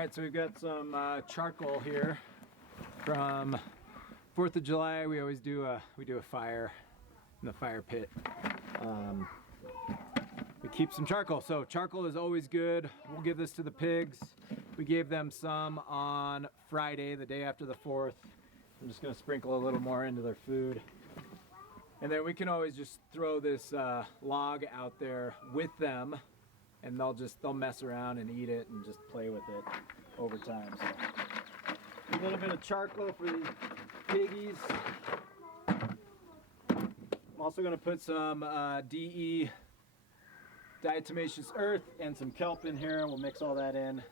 Alright, so we've got some charcoal here from 4th of July. We always do a fire in the fire pit. We keep some charcoal, so charcoal is always good. We'll give this to the pigs. We gave them some on Friday, the day after the 4th. I'm just going to sprinkle a little more into their food. And then we can always just throw this log out there with them, and they'll mess around and eat it and just play with it over time. So, a little bit of charcoal for these piggies. I'm also going to put some DE, diatomaceous earth, and some kelp in here. We'll mix all that in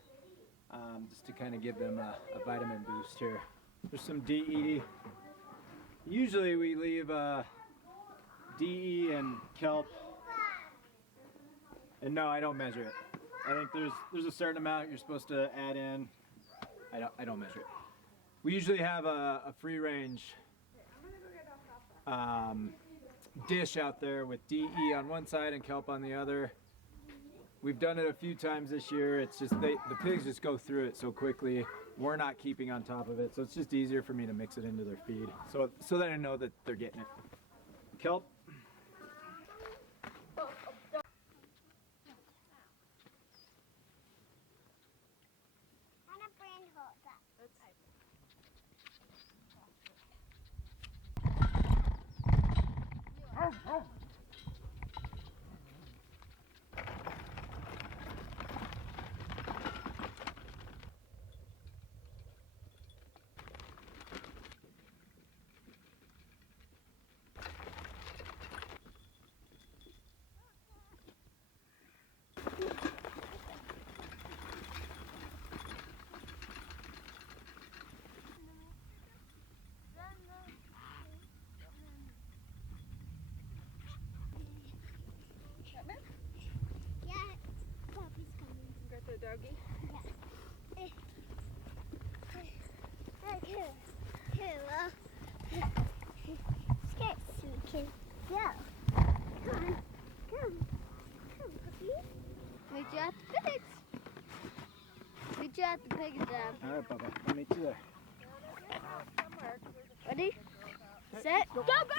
just to kind of give them a vitamin boost here. There's some DE. Usually we leave DE and kelp. And no, I don't measure it. I think there's a certain amount you're supposed to add in. I don't measure it. We usually have a free range dish out there with DE on one side and kelp on the other. We've done it a few times this year. It's just the pigs just go through it so quickly. We're not keeping on top of it, so it's just easier for me to mix it into their feed, so that I know that they're getting it. Kelp. Yeah, Poppy's coming. Got the doggy? Yeah. Okay. Here, scared so we can go. Come, Poppy. Meet you at the pigs. Meet you at the pigs, Dad. All right, Papa. I'll meet you there. Ready? Set. Go, go, go!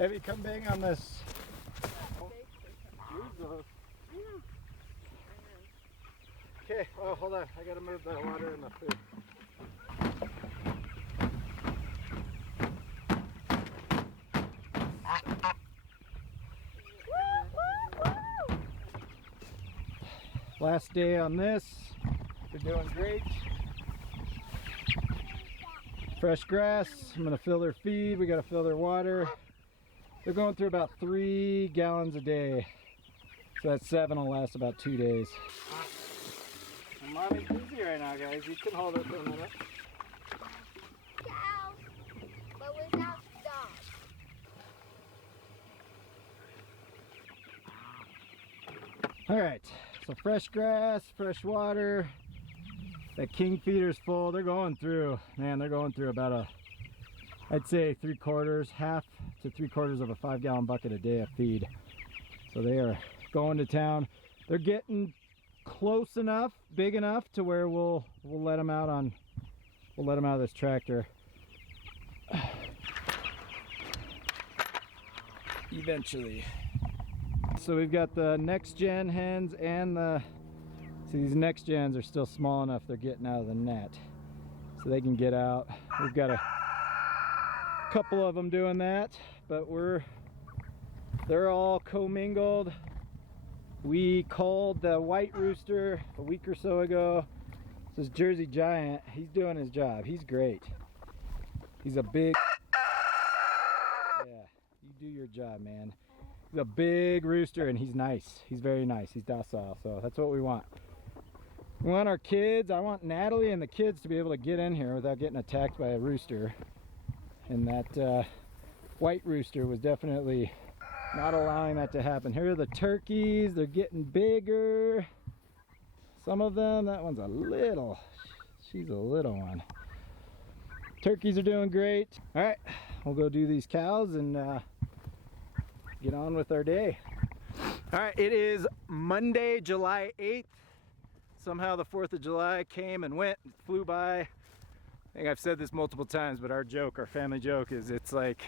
Evie, come bang on this. Okay, oh, hold on. I gotta move the water and the food. Last day on this. They're doing great. Fresh grass. I'm gonna fill their feed. We gotta fill their water. They're going through about 3 gallons a day. So that 7 will last about 2 days. And Mommy's busy right now, guys. You can hold it for a minute. Cow, but without dogs. Alright, so fresh grass, fresh water. That king feeder's full. They're going through, man, they're going through about I'd say 3/4, half to 3/4 of a 5-gallon bucket a day of feed. So they are going to town. They're getting close enough, big enough to where we'll let them out of this tractor eventually. So we've got the next gen hens and see, these next gens are still small enough they're getting out of the net, so they can get out. We've got a a couple of them doing that, but they're all commingled. We culled the white rooster a week or so ago. This is Jersey Giant. He's doing his job. He's great. He's a big, yeah, you do your job, man. He's a big rooster and he's nice. He's very nice. He's docile, so that's what we want. We want our kids, I want Natalie and the kids to be able to get in here without getting attacked by a rooster. And that white rooster was definitely not allowing that to happen. Here are the turkeys. They're getting bigger. Some of them, that one's a little, she's a little one. Turkeys are doing great. All right, we'll go do these cows and get on with our day. All right, it is Monday, July 8th. Somehow the 4th of July came and went, it flew by. I think I've said this multiple times, but our joke, our family joke is it's like,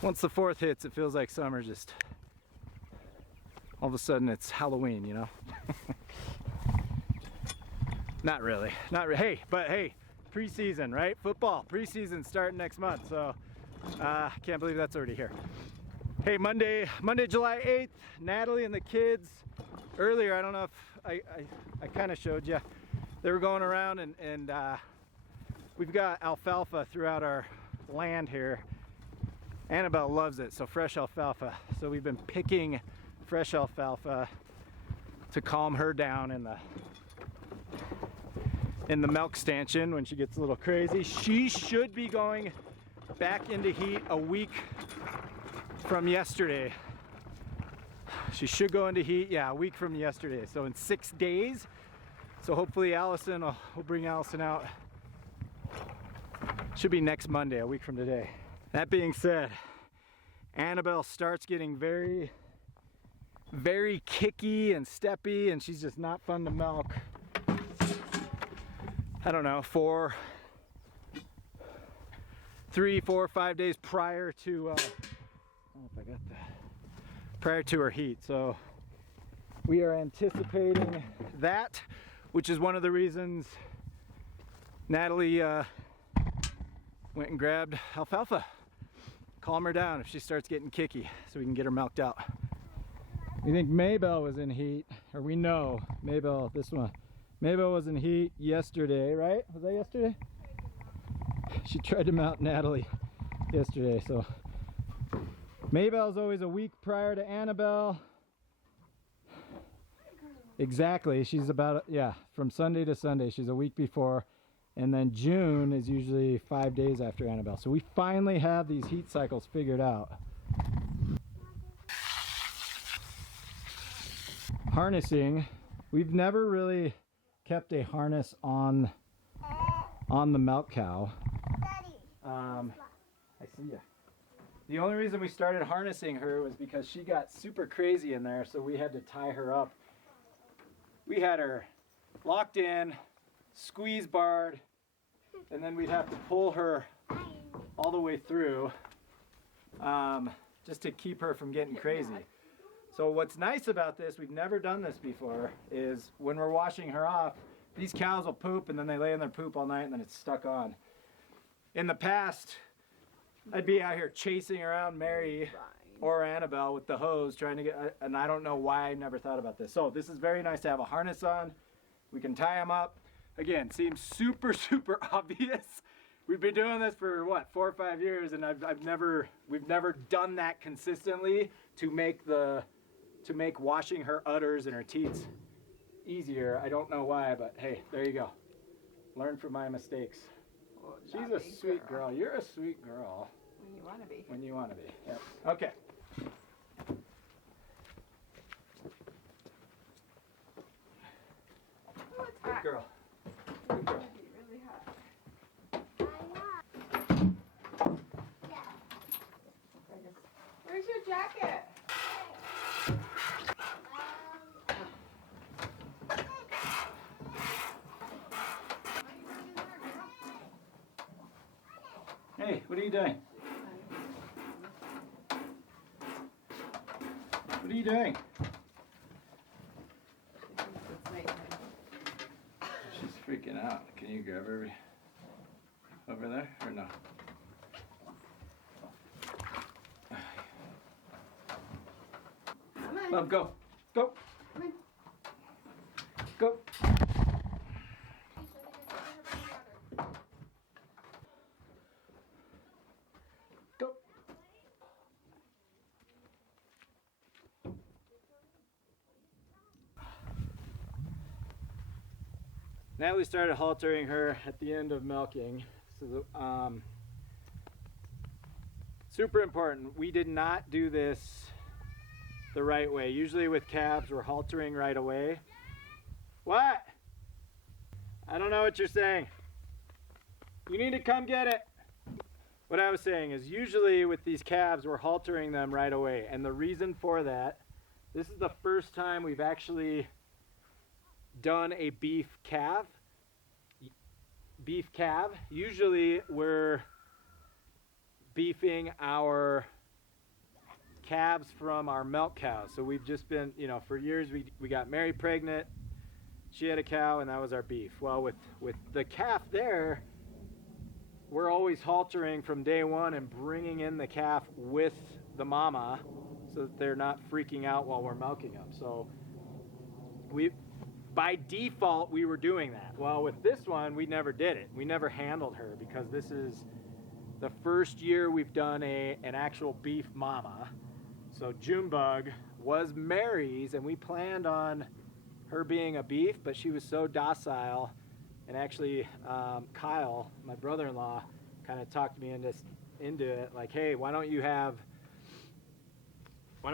once the 4th hits, it feels like summer just, all of a sudden it's Halloween, you know? Not really, hey, but hey, preseason, right? Football, preseason starting next month, so I can't believe that's already here. Hey, Monday, July 8th, Natalie and the kids, earlier, I don't know if I kind of showed you, they were going around and we've got alfalfa throughout our land here. Annabelle loves it, so fresh alfalfa. So we've been picking fresh alfalfa to calm her down in the milk stanchion when she gets a little crazy. She should be going back into heat a week from yesterday. She should go into heat, yeah, a week from yesterday. So in 6 days. So hopefully Allison, we'll bring Allison out. Should be next Monday, a week from today. That being said, Annabelle starts getting very, very kicky and steppy, and she's just not fun to milk. I don't know, 3, 4, 5 days prior to, I don't know if I got that, prior to her heat. So we are anticipating that, which is one of the reasons Natalie went and grabbed alfalfa. Calm her down if she starts getting kicky so we can get her milked out. We think Maybelle was in heat, or we know Maybelle, this one. Maybelle was in heat yesterday, right? Was that yesterday? She tried to mount Natalie yesterday, so Maybelle's always a week prior to Annabelle. Exactly, she's about, yeah, from Sunday to Sunday, she's a week before. And then June is usually 5 days after Annabelle. So we finally have these heat cycles figured out. Harnessing, we've never really kept a harness on the milk cow. I see ya. The only reason we started harnessing her was because she got super crazy in there, so we had to tie her up. We had her locked in, squeeze barred, and then we'd have to pull her all the way through just to keep her from getting crazy. So what's nice about this, we've never done this before, is when we're washing her off, these cows will poop and then they lay in their poop all night and then it's stuck on. In the past, I'd be out here chasing around Mary or Annabelle with the hose trying to get, and I don't know why I never thought about this. So this is very nice to have a harness on. We can tie them up. Again, seems super, super obvious. We've been doing this for what, 4 or 5 years, and we've never done that consistently to make washing her udders and her teats easier. I don't know why, but hey, there you go. Learn from my mistakes. Well, she's a sweet girl. You're a sweet girl. When you want to be. When you want to be. Yep. Okay. Oh, it's Good hot. girl. It's going to be really hot. Where's your jacket? Hey, what are you doing? What are you doing? It's nighttime. She's freaking out. Can you grab her? over there, or no? Come on. Mom, go. Go. Come on. Go. Go. Natalie started haltering her at the end of milking. So, super important. We did not do this the right way. Usually with calves, we're haltering right away. What? I don't know what you're saying. You need to come get it. What I was saying is usually with these calves, we're haltering them right away. And the reason for that, this is the first time we've actually done a beef calf. Usually we're beefing our calves from our milk cows. So we've just been, you know, for years we got Mary pregnant, she had a cow, and that was our beef. Well, with the calf there, we're always haltering from day one and bringing in the calf with the mama so that they're not freaking out while we're milking them. So by default, we were doing that. Well, with this one, we never did it. We never handled her because this is the first year we've done an actual beef mama. So Junebug was Mary's, and we planned on her being a beef, but she was so docile. And actually, Kyle, my brother-in-law, kind of talked me into it, like, hey, why don't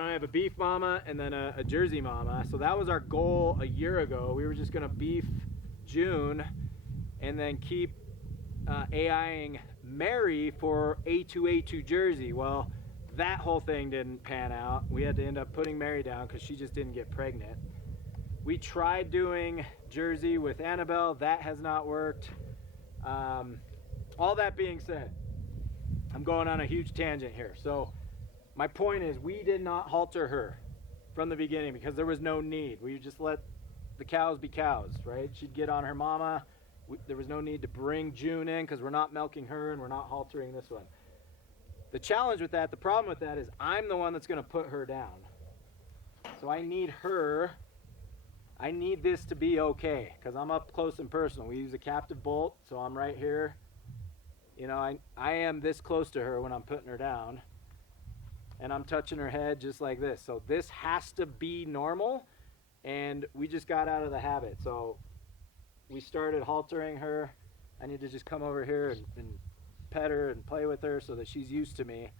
I have a beef mama and then a Jersey mama? So that was our goal a year ago. We were just gonna beef June and then keep AIing Mary for A2 Jersey. Well, that whole thing didn't pan out. We had to end up putting Mary down because she just didn't get pregnant. We tried doing Jersey with Annabelle. That has not worked. All that being said, I'm going on a huge tangent here. So my point is, we did not halter her from the beginning because there was no need. We just let the cows be cows, right? She'd get on her mama. There was no need to bring June in because we're not milking her and we're not haltering this one. The challenge with that, the problem with that is I'm the one that's going to put her down. So I need this to be okay because I'm up close and personal. We use a captive bolt, so I'm right here. You know, I am this close to her when I'm putting her down. And I'm touching her head just like this. So this has to be normal, and we just got out of the habit. So we started haltering her. I need to just come over here and pet her and play with her so that she's used to me.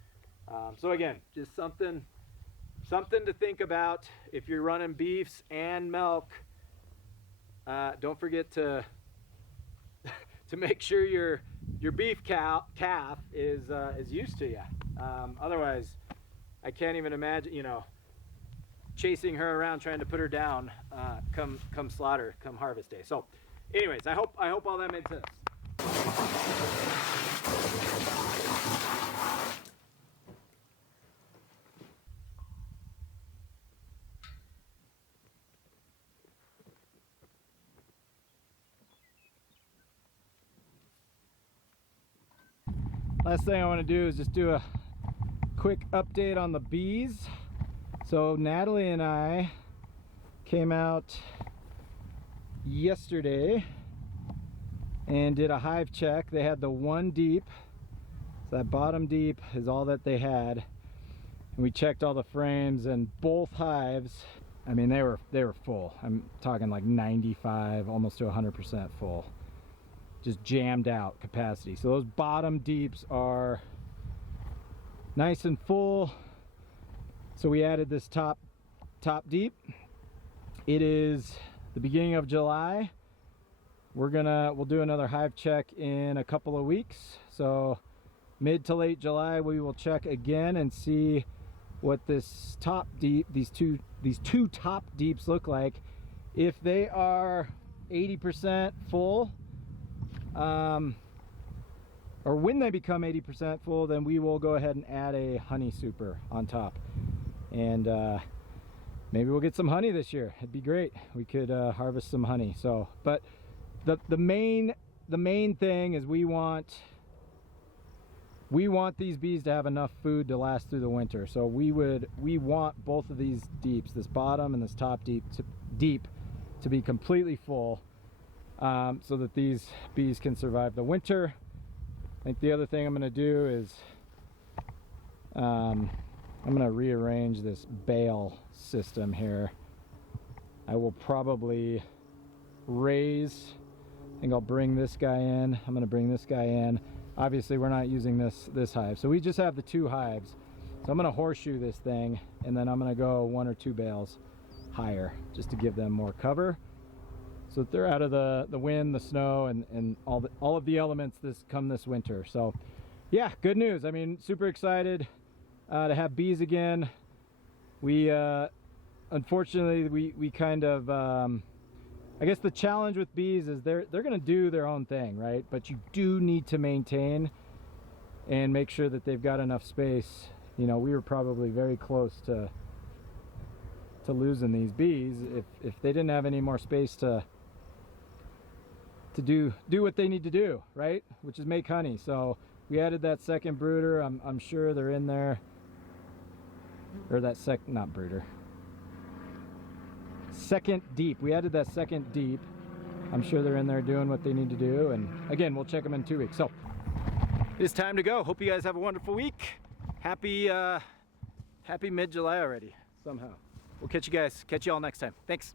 So again, just something to think about if you're running beefs and milk. Don't forget to make sure your beef calf is used to you. Otherwise, I can't even imagine, you know, chasing her around trying to put her down come slaughter, come harvest day. So anyways, I hope all that made sense. Last thing I want to do is just do a quick update on the bees. So Natalie and I came out yesterday and did a hive check. They had the one deep, so that bottom deep is all that they had, and we checked all the frames, and both hives, I mean, they were full. I'm talking like 95, almost to 100% full, just jammed out capacity. So those bottom deeps are nice and full. So we added this top deep. It is the beginning of July. We'll do another hive check in a couple of weeks. So mid to late July we will check again and see what this top deep, these two top deeps look like. If they are 80% full, or when they become 80% full, then we will go ahead and add a honey super on top, and maybe we'll get some honey this year. It'd be great. We could harvest some honey. So, but the main thing is we want we want these bees to have enough food to last through the winter. So we want both of these deeps, this bottom and this top deep to be completely full, so that these bees can survive the winter. I think the other thing I'm going to do is I'm going to rearrange this bale system here. I will probably raise, I think I'll bring this guy in. I'm going to bring this guy in. Obviously we're not using this hive, so we just have the 2 hives. So I'm going to horseshoe this thing, and then I'm going to go 1 or 2 bales higher just to give them more cover, so that they're out of the wind, the snow, and all of the elements this winter. So yeah, good news. I mean, super excited to have bees again. We unfortunately we kind of I guess the challenge with bees is they're going to do their own thing, right? But you do need to maintain and make sure that they've got enough space. You know, we were probably very close to losing these bees if they didn't have any more space to do what they need to do, right? Which is make honey. So we added that second brooder. I'm sure they're in there, or that not brooder, second deep. We added that second deep. I'm sure they're in there doing what they need to do, and again, we'll check them in 2 weeks. So it's time to go. Hope you guys have a wonderful week. Happy mid-July already somehow. We'll catch you all next time. Thanks.